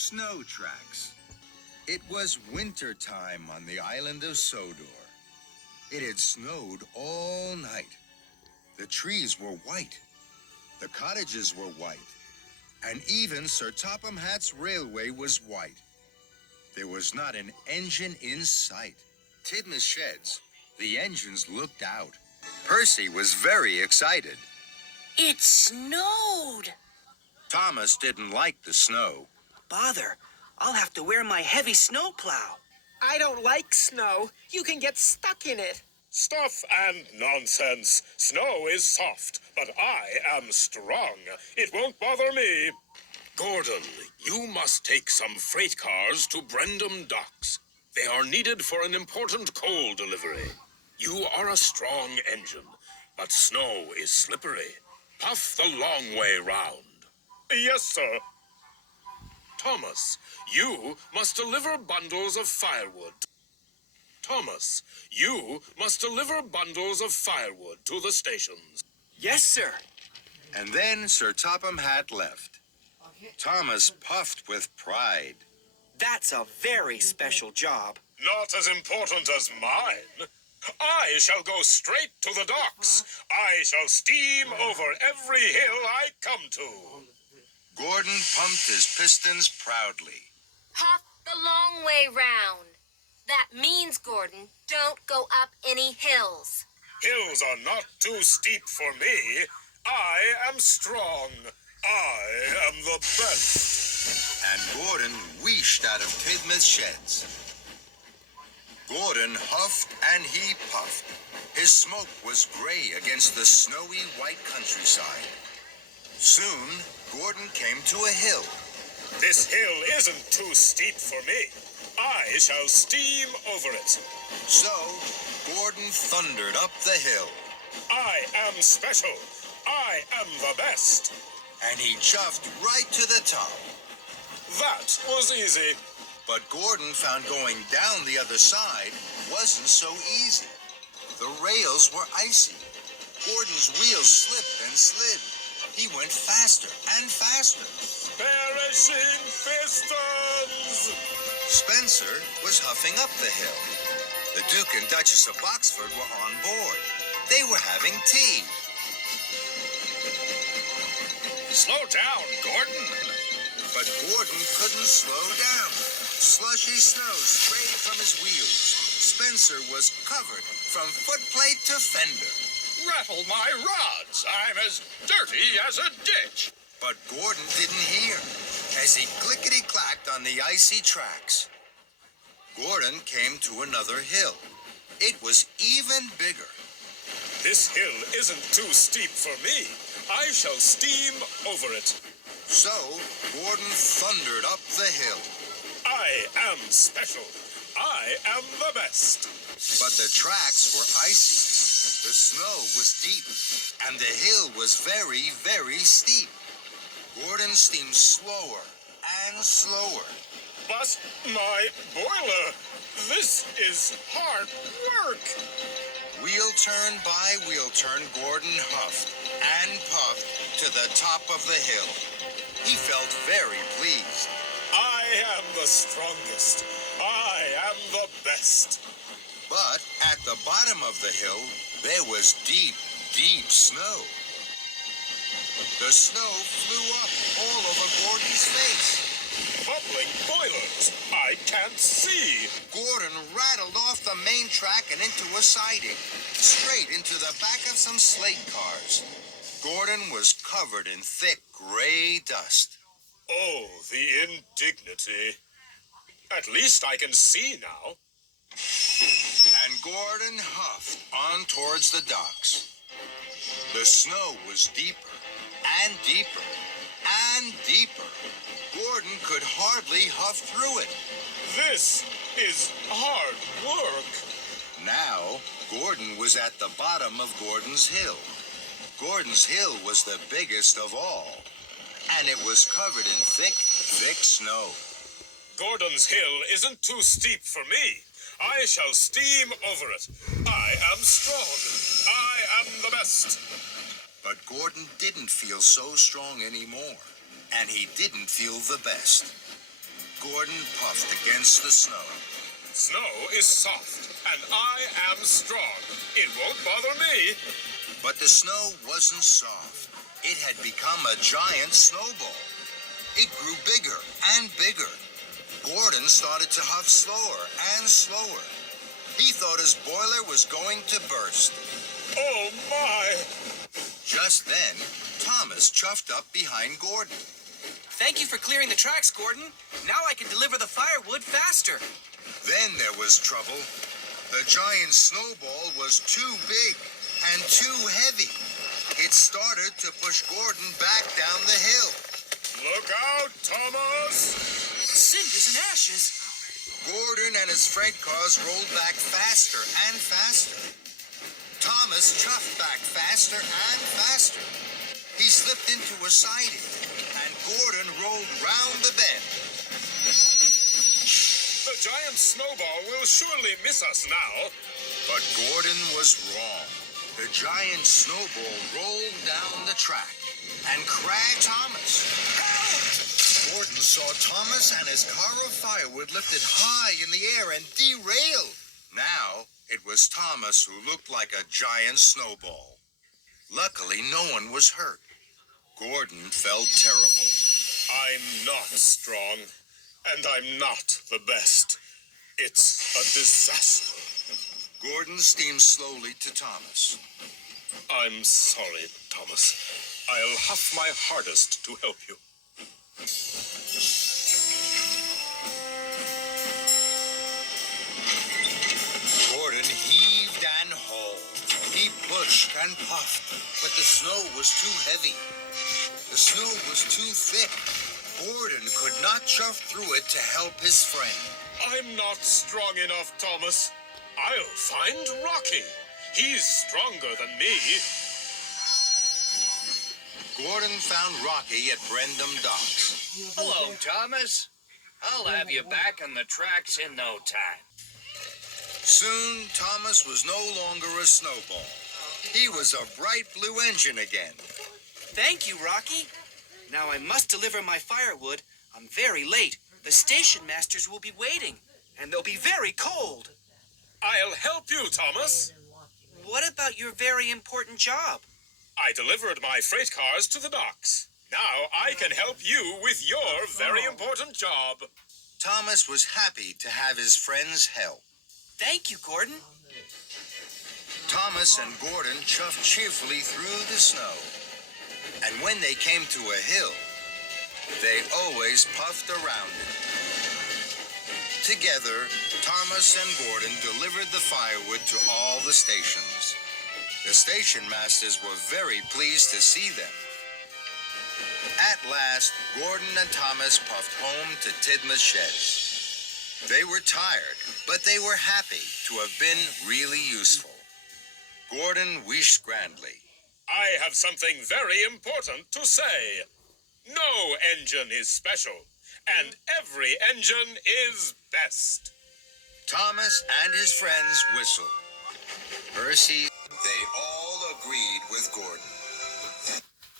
Snow tracks. It was winter time on the island of Sodor. It had snowed all night. The trees were white. The cottages were white. And even Sir Topham Hatt's railway was white. There was not an engine in sight. Tidmouth sheds, the engines looked out. Percy was very excited. It snowed! Thomas didn't like the snow. Bother, I'll have to wear my heavy snowplow. I don't like snow. You can get stuck in it. Stuff and nonsense. Snow is soft, but I am strong. It won't bother me. Gordon, you must take some freight cars to Brendam Docks. They are needed for an important coal delivery. You are a strong engine, but snow is slippery. Puff the long way round. Yes, sir. Thomas, you must deliver bundles of firewood. Thomas, you must deliver bundles of firewood to the stations. Yes, sir. And then Sir Topham Hatt left. Thomas puffed with pride. That's a very special job. Not as important as mine. I shall go straight to the docks. I shall steam over every hill I come to. Gordon pumped his pistons proudly. Puff the long way round. That means, Gordon, don't go up any hills. Hills are not too steep for me. I am strong. I am the best. And Gordon wheeshed out of Tidmouth sheds. Gordon huffed and he puffed. His smoke was gray against the snowy white countryside. Soon, Gordon came to a hill. This hill isn't too steep for me. I shall steam over it. So, Gordon thundered up the hill. I am special. I am the best. And he chuffed right to the top. That was easy. But Gordon found going down the other side wasn't so easy. The rails were icy. Gordon's wheels slipped and slid. He went faster and faster. Perishing pistons! Spencer was huffing up the hill. The Duke and Duchess of Boxford were on board. They were having tea. Slow down, Gordon. But Gordon couldn't slow down. Slushy snow sprayed from his wheels. Spencer was covered from footplate to fender. Rattle my rods. I'm as dirty as a ditch. But Gordon didn't hear as he clickety-clacked on the icy tracks. Gordon came to another hill. It was even bigger. This hill isn't too steep for me. I shall steam over it. So, Gordon thundered up the hill. I am special. I am the best. But the tracks were icy. The snow was deep, and the hill was very, very steep. Gordon steamed slower and slower. But my boiler, this is hard work. Wheel turn by wheel turn, Gordon huffed and puffed to the top of the hill. He felt very pleased. I am the strongest. I am the best. But at the bottom of the hill, there was deep, deep snow. The snow flew up all over Gordon's face. Bubbling boilers. I can't see. Gordon rattled off the main track and into a siding, straight into the back of some slate cars. Gordon was covered in thick gray dust. Oh, the indignity. At least I can see now. And Gordon huffed on towards the docks. The snow was deeper and deeper and deeper. Gordon could hardly huff through it. This is hard work. Now, Gordon was at the bottom of Gordon's Hill. Gordon's Hill was the biggest of all, and it was covered in thick, thick snow. Gordon's Hill isn't too steep for me. I shall steam over it. I am strong. I am the best. But Gordon didn't feel so strong anymore, and he didn't feel the best. Gordon puffed against the snow. Snow is soft, and I am strong. It won't bother me. But the snow wasn't soft. It had become a giant snowball. It grew bigger and bigger. Gordon started to huff slower and slower. He thought his boiler was going to burst. Oh, my! Just then, Thomas chuffed up behind Gordon. Thank you for clearing the tracks, Gordon. Now I can deliver the firewood faster. Then there was trouble. The giant snowball was too big and too heavy. It started to push Gordon back down the hill. Look out, Thomas! Cinders and ashes. Gordon and his freight cars rolled back faster and faster. Thomas chuffed back faster and faster. He slipped into a siding, and Gordon rolled round the bend. The giant snowball will surely miss us now. But Gordon was wrong. The giant snowball rolled down the track and cracked Thomas. Gordon saw Thomas and his car of firewood lifted high in the air and derailed. Now it was Thomas who looked like a giant snowball. Luckily, no one was hurt. Gordon felt terrible. I'm not strong, and I'm not the best. It's a disaster. Gordon steamed slowly to Thomas. I'm sorry, Thomas. I'll huff my hardest to help you. Gordon heaved and hauled. He pushed and puffed, but the snow was too heavy. The snow was too thick. Gordon could not chuff through it to help his friend. I'm not strong enough, Thomas. I'll find Rocky. He's stronger than me. Gordon found Rocky at Brendam Docks. Hello, Thomas. I'll have you back on the tracks in no time. Soon, Thomas was no longer a snowball. He was a bright blue engine again. Thank you, Rocky. Now I must deliver my firewood. I'm very late. The station masters will be waiting, and they'll be very cold. I'll help you, Thomas. What about your very important job? I delivered my freight cars to the docks. Now I can help you with your very important job. Thomas was happy to have his friend's help. Thank you, Gordon. Thomas and Gordon chuffed cheerfully through the snow. And when they came to a hill, they always puffed around it. Together, Thomas and Gordon delivered the firewood to all the stations. The station masters were very pleased to see them. At last, Gordon and Thomas puffed home to Tidmouth sheds. They were tired, but they were happy to have been really useful. Gordon wished grandly. I have something very important to say. No engine is special, and every engine is best. Thomas and his friends whistled. Percy, they all agreed with Gordon.